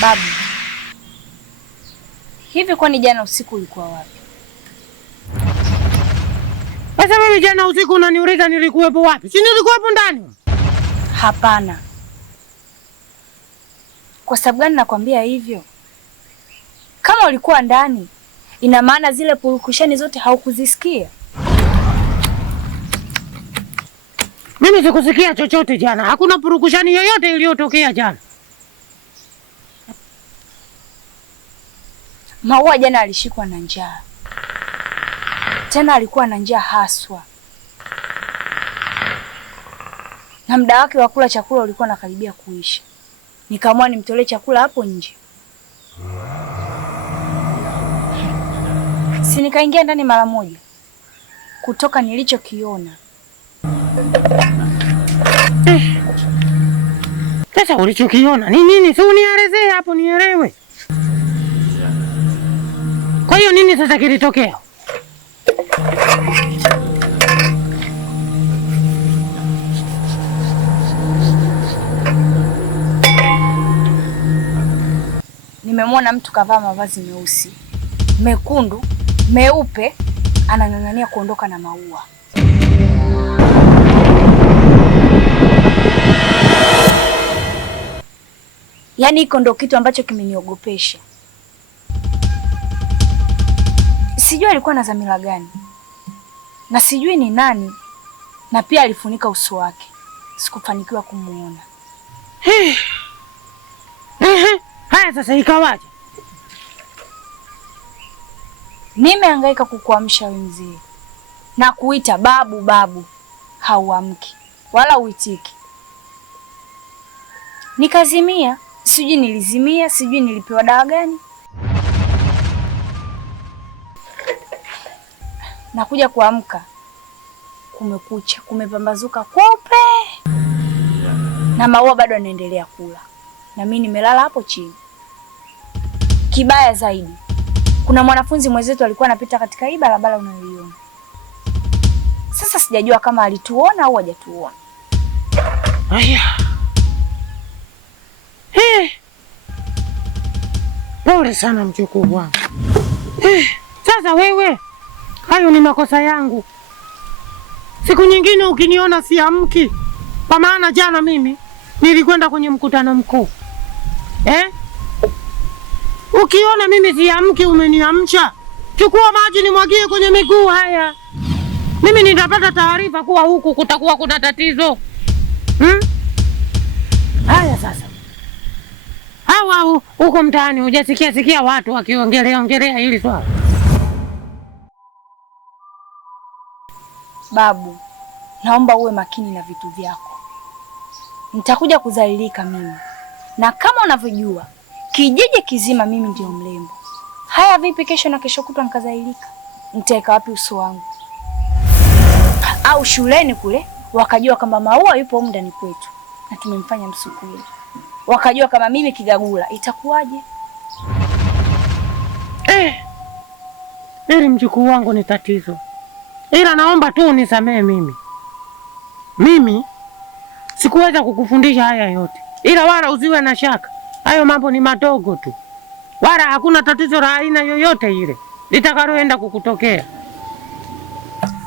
Babu, hivi kwani jana usiku ulikuwa wapi? Sasa wewe jana usiku unaniuliza nilikuwepo wapi? Si nilikuwepo ndani? Hapana. Kwa sababu gani nakwambia hivyo? Kama ulikuwa ndani, ina maana zile purukushani zote haukuzisikia? Mimi sikusikia chochote jana. Hakuna purukushani yoyote iliyotokea jana. Maua jana alishikwa na njaa. Tena alikuwa na njaa haswa. Na muda wake wa kula chakula ulikuwa unakaribia kuisha. Nikaamua nimtolee chakula hapo nje. Si nikaingia ndani mara moja. Kutoka nilichokiona. Sasa ulichokiona ni nini? Si unielezee hapo nielewe. Kwa hiyo nini sasa kilitokea? Nimemwona mtu kavaa mavazi meusi, mekundu, meupe, anang'ang'ania kuondoka na Maua. Yaani hiko ndo kitu ambacho kimeniogopesha. Sijui alikuwa na dhamira gani. Na sijui ni nani. Na pia alifunika uso wake. Sikufanikiwa kumuona. Haya sasa ikawaje? Nimehangaika kukuamsha wewe mzee. Na kuita babu babu. Hauamki. Wala uitiki. Nikazimia. Sijui nilizimia, sijui nilipewa dawa gani. Nakuja kuamka. Kumekucha, kumepambazuka kweupe. Na Maua bado anaendelea kula. Na mimi nimelala hapo chini. Kibaya zaidi, kuna mwanafunzi mwenzetu alikuwa anapita katika hii barabara unayoiona. Sasa sijajua kama alituona au hajatuona. Aya. Pole sana mjukuu wangu. Sasa wewe, hayo ni makosa yangu. Siku nyingine ukiniona siamki, kwa maana jana mimi nilikwenda kwenye mkutano mkuu. Ukiona mimi siamki umeniamsha, chukua maji nimwagie kwenye miguu haya. Mimi nitapata taarifa kuwa huku kutakuwa kuna tatizo. Haya sasa. Au huko mtaani hujasikia watu wakiongelea hili swala? Babu, naomba uwe makini na vitu vyako. Nitakuja kudhalilika mimi. Na kama unavyojua, kijiji kizima mimi ndio mlembo. Haya vipi kesho na kesho kutwa nikadhalilika? Nitaweka wapi uso wangu? Au shuleni kule wakajua kama Maua yupo ndani kwetu na tumemfanya msukuli. Wakajua kama mimi Kigagula, itakuwaje? Ili mjukuu wangu ni tatizo. Ila naomba tu unisamehe mimi. Mimi sikuweza kukufundisha haya yote. Ila wala usiwe na shaka. Hayo mambo ni madogo tu. Wala hakuna tatizo la aina yoyote ile litakaloenda kukutokea.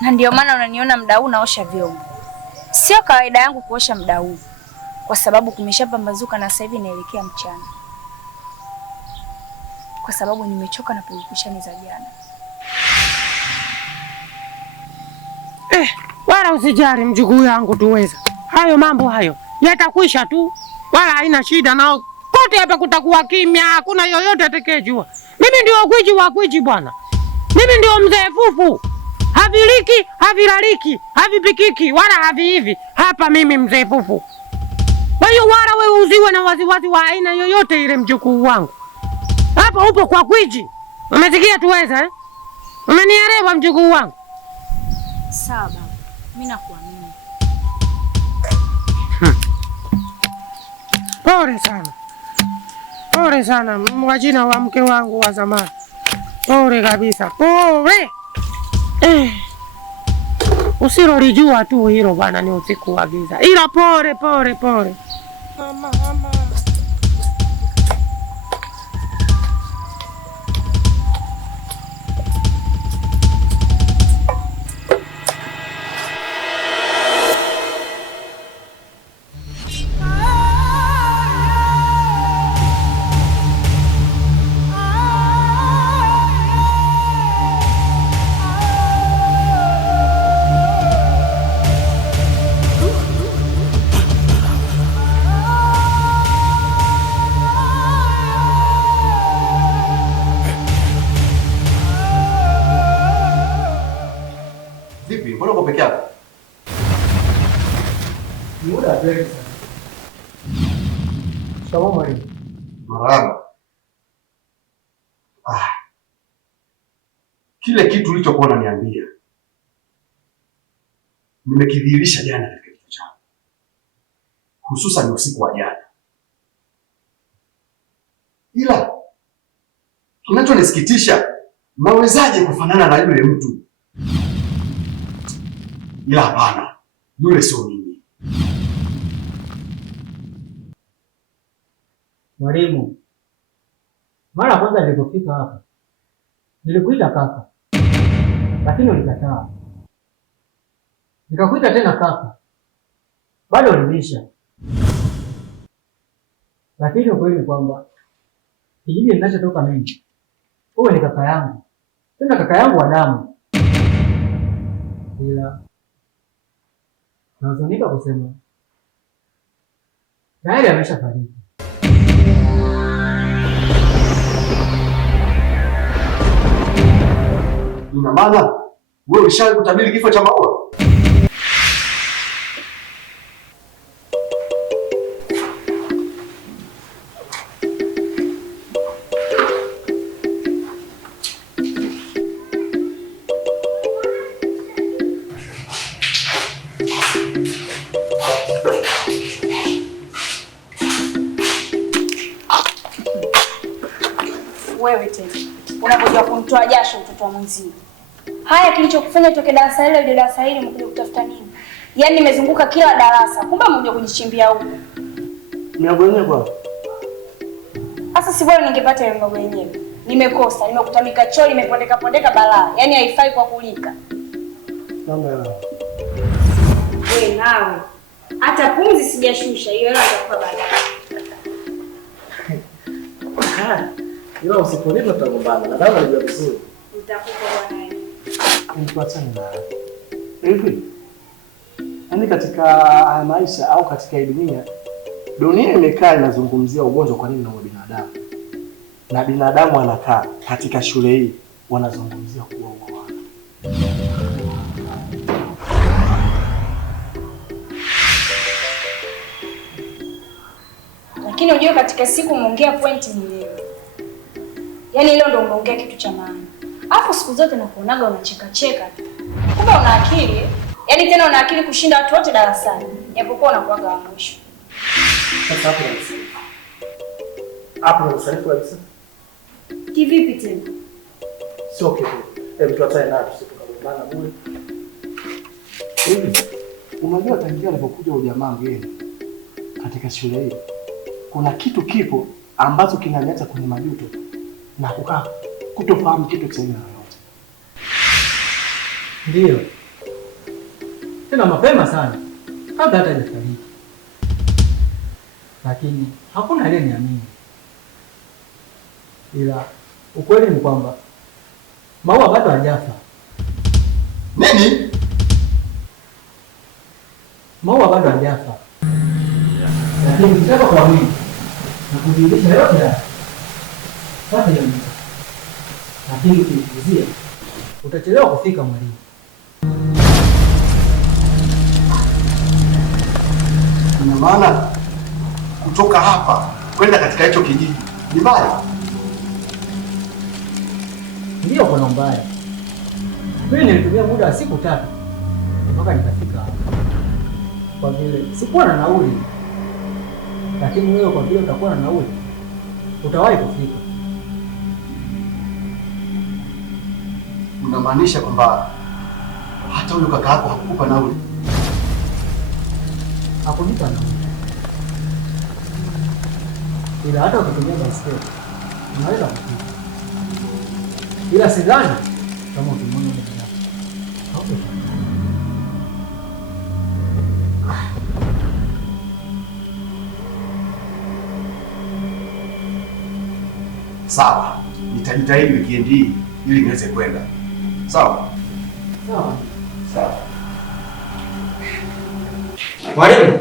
Na ndio maana unaniona muda huu naosha vyombo. Sio kawaida yangu kuosha muda huu. Kwa sababu kumeshapambazuka na sasa hivi naelekea mchana. Kwa sababu nimechoka na purukushani za jana. Wala usijali mjukuu yangu tuweza. Hayo mambo hayo yatakwisha tu. Wala haina shida nao. Kote hapa kutakuwa kimya, hakuna yoyote atakayejua. Mimi ndio gwiji wa gwiji bwana. Mimi ndio mzee Fufu. Haviliki, havilaliki, havipikiki, wala haviivi. Hapa mimi mzee Fufu. Kwa hiyo wala wewe usiwe na wasiwasi wa aina yoyote ile mjukuu wangu. Hapa upo kwa gwiji. Umesikia tuweza Umenielewa mjukuu wangu? Sawa baba. Mimi nakuamini. Pole sana. Pole sana mwajina wa mke wangu wa zamani. Pole kabisa. Pole. Usilolijua tu hilo bwana ni usiku wa giza. Ila pole. Mama. Shikamoo mwalimu. Marahaba. Kile kitu ulichokuwa unaniambia nimekidhihirisha jana katika kichwa changu, hususan usiku wa jana, ila kinachonisikitisha, nawezaje kufanana na yule mtu? Ila hapana, yule sio mimi. Mwalimu, mara kwanza nilipofika hapa nilikuita kaka, lakini ulikataa. Nikakuita tena kaka, bado ulibisha. Lakini ukweli ni kwamba kijiji ninachotoka mimi, wewe ni kaka yangu, tena kaka yangu wa damu. Ila nahuzunika kusema tayari ameshafariki. Ina maana wewe ulishawahi kutabiri kifo cha Maua? Wewe tena unakuja kumtoa jasho mtoto wa mwenzio. Haya, kilichokufanya toke darasa ile hadi darasa hili umekuja kutafuta nini? Yaani nimezunguka kila darasa, kumbe umekuja kujichimbia huko. Mlango wenyewe kwa. Sasa si bora ningepata ile mlango wenyewe. Nimekosa, nimekutamika choli, nimepondeka pondeka balaa. Yaani haifai kwa kulika. Namba ya. Wewe nawe. Hata pumzi sijashusha, hiyo hela itakuwa baadaye. Ila usiponipa tutagombana. Nadhani unajua vizuri. Nitakupa bwana. Tuachane na hivi. Yaani katika maisha au katika dunia imekaa inazungumzia ugonjwa kwa nini na binadamu. Na binadamu anakaa katika shule hii wanazungumzia kuua watu. Lakini unajua katika siku umeongea point ni leo. Yaani leo ndo umeongea kitu cha maana. Alafu siku zote nakuonaga unacheka cheka. Kumbe una akili. Yaani tena una akili kushinda watu wote darasani. Japokuwa unakuwaga wa mwisho. Sasa hapo unasema. Hapo unasema kabisa. Kivipi tena? Sio kitu. Tuachane nayo tusipogombana bure. Hivi unajua tangia alipokuja ujamaa mgeni katika shule hii kuna kitu kipo ambacho kinaniacha kwenye majuto na kukaa kutofahamu kitu cha aina yoyote. Ndio. Tena mapema sana. Kabla hata hajafariki. Lakini hakuna aliyeniamini. Ila ukweli ni kwamba Maua bado hajafa. Nini? Maua bado hajafa. Lakini ukitaka kuamini na kudhihirisha yote haya, pata hiyo mita. Lakini ukikuzia utachelewa kufika mwalimu. Ina maana kutoka hapa kwenda katika hicho kijiji ni mbali? Ndio, kuna mbaya. Mimi nilitumia muda wa siku 3 mpaka nikafika hapa. Kwa vile sikuwa na nauli. Lakini wewe kwa vile utakuwa na nauli, utawahi kufika. Unamaanisha kwamba hata huyo kaka yako hakukupa nauli? Hakunipa nauli. Ila hata ukitumia baiskeli unaweza kufika. Ila sidhani kama ukimwona yule kijana. Sawa, nitajitahidi weekend hii ili niweze kwenda. Sawa? Sawa. Sawa. Mwalimu.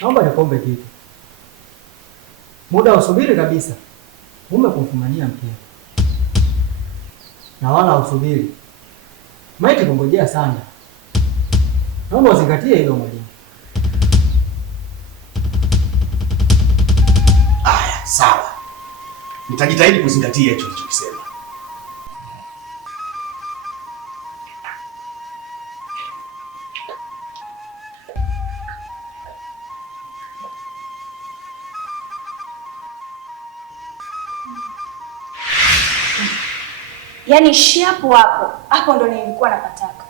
Naomba nikuombe kitu. Muda usubiri kabisa. Mume kumfumania mkeo. Na wala usubiri. Maiti kungojea sana. Naomba uzingatie hilo mwalimu. Aya, sawa. Nitajitahidi kuzingatia hicho ulichokisema. Yaani hapo hapo ndo nilikuwa napataka.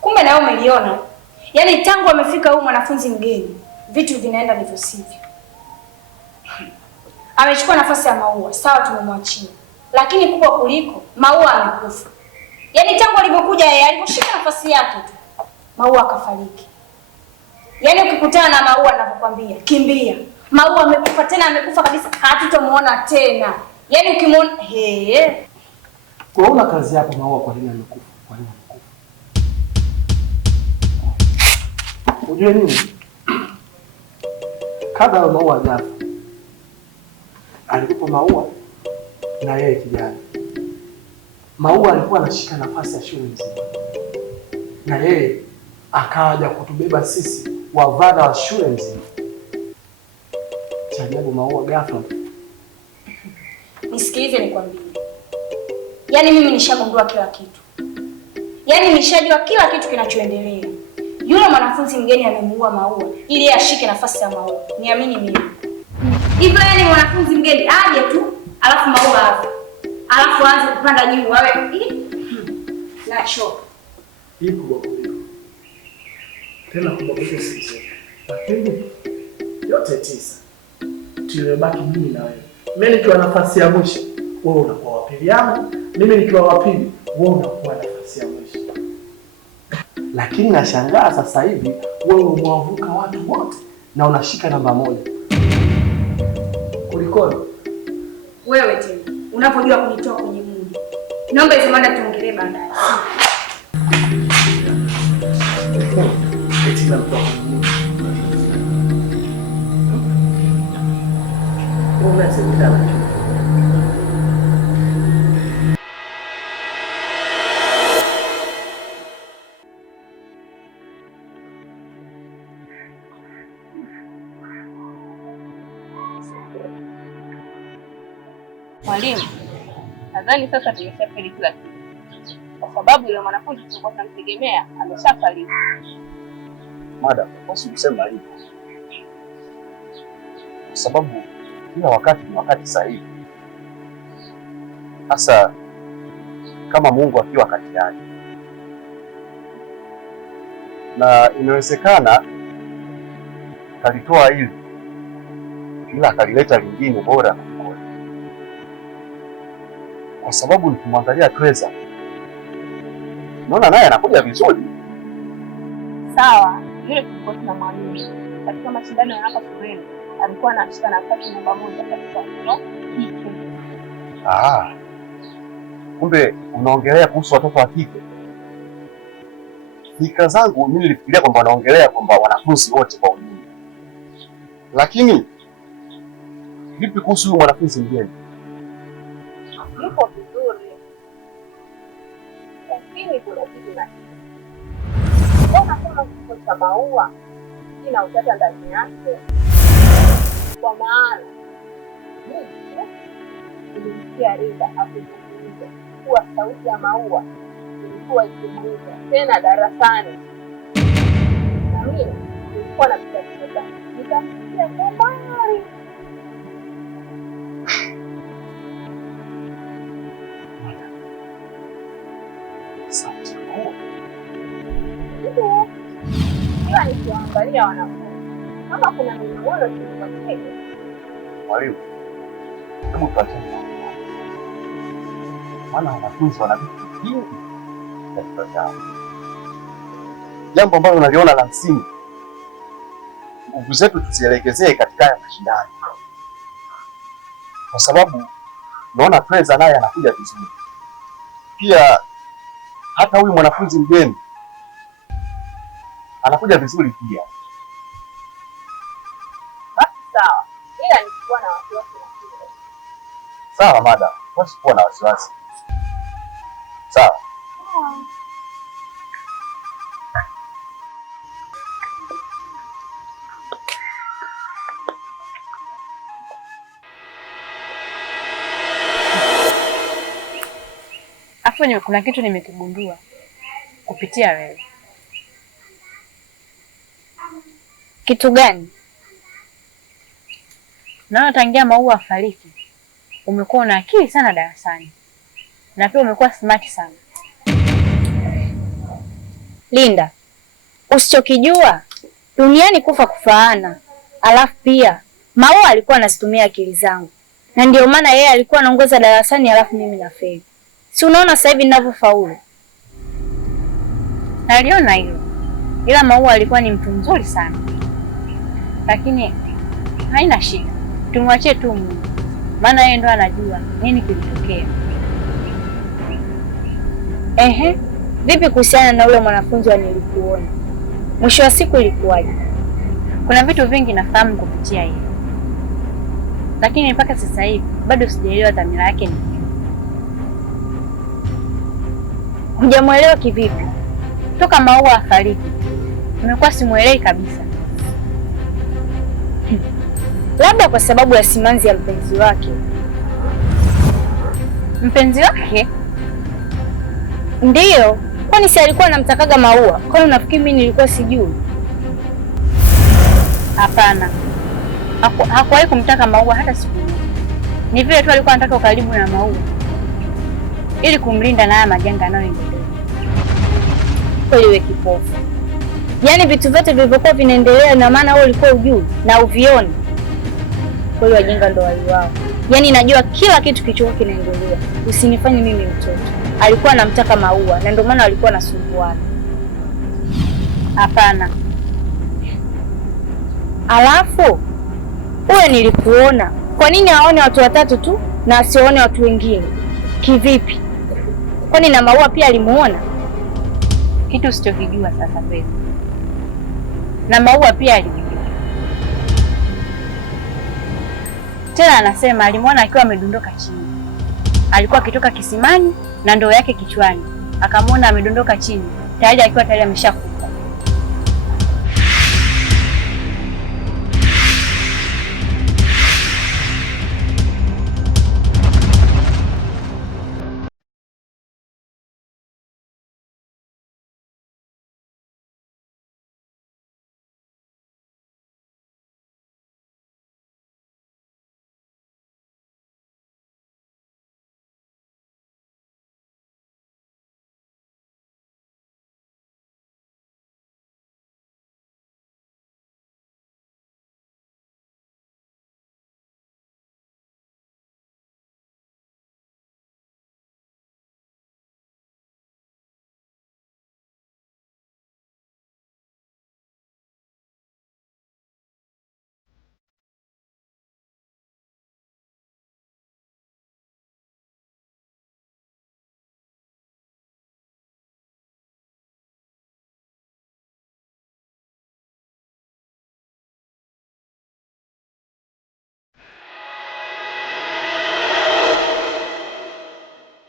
Kumbe na wewe umeliona. Yaani tangu amefika huyu mwanafunzi mgeni, vitu vinaenda ndivyo sivyo. Amechukua nafasi ya Maua, sawa tumemwachia. Lakini kubwa kuliko, Maua amekufa. Yaani tangu alipokuja yeye aliposhika nafasi yake tu, Maua akafariki. Yaani ukikutana na Maua ninapokuambia, kimbia. Maua amekufa tena, amekufa kabisa, hatutomuona tena. Yaani ukimwona Kwa una kazi yako Maua, kwa nini amekufa? Kwa nini amekufa? Unajua nini? Kabla Maua hajafa, alikuwa Maua na yeye kijana. Maua alikuwa anashika nafasi ya shule nzima. Na yeye akaja kutubeba sisi wavada wa shule nzima. Cha ajabu Maua ghafla. Nisikilize nikwambie. Yaani mimi nishagundua kila kitu. Yaani nishajua kila kitu kinachoendelea. Yule mwanafunzi mgeni amemuua Maua ili yeye ashike nafasi ya Maua. Niamini mimi. Hivyo yaani mwanafunzi mgeni aje tu, alafu Maua afe. Alafu aanze kupanda juu wawe nacho. Iko kuliko. Tena kubabulisha sisi. Lakini yote 9. Tulibaki mimi na wewe. Mimi nikiwa nafasi ya mwisho, wewe unakuwa wa pili yangu. Mimi nikiwa wa pili, wewe unakuwa nafasi ya mwisho. Lakini nashangaa sasa hivi wewe umewavuka watu wote na unashika namba 1. Kulikoni? Wewe tena unapojua kunitoa kwenye muda. Naomba hizo mada tuongelee baadaye. Eti na mtoa kwenye muda. Unasema Mwalimu, nadhani sasa tumeshafeli kila kitu. Kwa sababu yule mwanafunzi tulikuwa tunamtegemea ameshafariki. Madam, usikusema hivyo. Kwa sababu kila wakati ni wakati sahihi. Hasa kama Mungu akiwa kati yake. Na inawezekana kalitoa hili ila akalileta lingine bora. Kwa sababu nikimwangalia Tweza, naona naye anakuja vizuri. Sawa, yule tulikuwa tunamwamini. Katika mashindano ya hapa shuleni, alikuwa anashika nafasi namba 1 katika hiki. Kumbe unaongelea kuhusu watoto wa kike. Fikra zangu mimi nilifikiria kwamba wanaongelea kwamba wanafunzi wote kwa ujumla. Lakini vipi kuhusu huyu mwanafunzi mgeni? Yuko vizuri. Lakini kuna kitu na mbona kama kifo cha Maua kina utata ndani yake? Kwa maana nilisikia Rita akizungumza kuwa sauti ya Maua ilikuwa ikizungumza tena darasani. Na mimi nilikuwa napita kutoka nikamsikia kwa mbali. Kila nikiangalia wanafunzi kama kuna minong'ono tulipatia. Mwalimu, hebu tuachane. Maana wanafunzi wana vitu vingi katika chao. Jambo ambalo naliona la msingi, nguvu zetu tuzielekezee katika haya mashindano. Kwa sababu naona Tweza naye anakuja vizuri. Pia hata huyu mwanafunzi mgeni anakuja vizuri pia. Basi sawa, ila nilikuwa na wasiwasi na kile. Sawa madam, usikuwa na wasiwasi. Sawa. Afu kuna kitu nimekigundua kupitia wewe. Kitu gani? Naona tangia Maua afariki umekuwa una akili sana darasani, na pia umekuwa smart sana. Linda, usichokijua duniani kufa kufaana. Alafu pia Maua alikuwa anazitumia akili zangu, na ndio maana yeye alikuwa anaongoza darasani, alafu mimi nafeli. Si unaona sasa hivi ninavyofaulu? Naliona hilo, ila Maua alikuwa ni mtu mzuri sana, lakini haina shida, tumwachie tu Mungu, maana yeye ndo anajua nini kilitokea. Ehe, vipi kuhusiana na ule mwanafunzi wa nilikuona? Mwisho wa siku ilikuwaje? Kuna vitu vingi nafahamu kupitia yeye, lakini mpaka sasa hivi bado sijaelewa dhamira yake ni nini. Hujamuelewa kivipi? Toka Maua afariki nimekuwa simuelewi kabisa. Labda kwa sababu ya simanzi ya mpenzi wake. Mpenzi wake? Ndiyo, kwani si alikuwa anamtakaga Maua? Kwani unafikiri mimi nilikuwa sijui? Hapana, hakuwahi kumtaka Maua hata siku moja. Ni vile tu alikuwa anataka ukaribu na Maua ili kumlinda na haya majanga yanayoendelea. Kweli wewe kipofu. Yaani vitu vyote vilivyokuwa vinaendelea na maana wewe ulikuwa ujui na uvioni. Kweli wajinga ndo waliwao. Yaani najua kila kitu kilichokuwa kinaendelea. Usinifanye mimi mtoto. Alikuwa anamtaka Maua na ndio maana walikuwa nasumbuana. Hapana. Alafu wewe nilikuona. Kwa nini aone watu watatu tu na asione watu wengine? Kivipi? Kwani na Maua pia alimuona? Kitu usichokijua sasa pesa. Na Maua pia alijua. Tena anasema alimuona akiwa amedondoka chini. Alikuwa akitoka kisimani na ndoo yake kichwani. Akamwona amedondoka chini. Tayari alikuwa ameshakufa.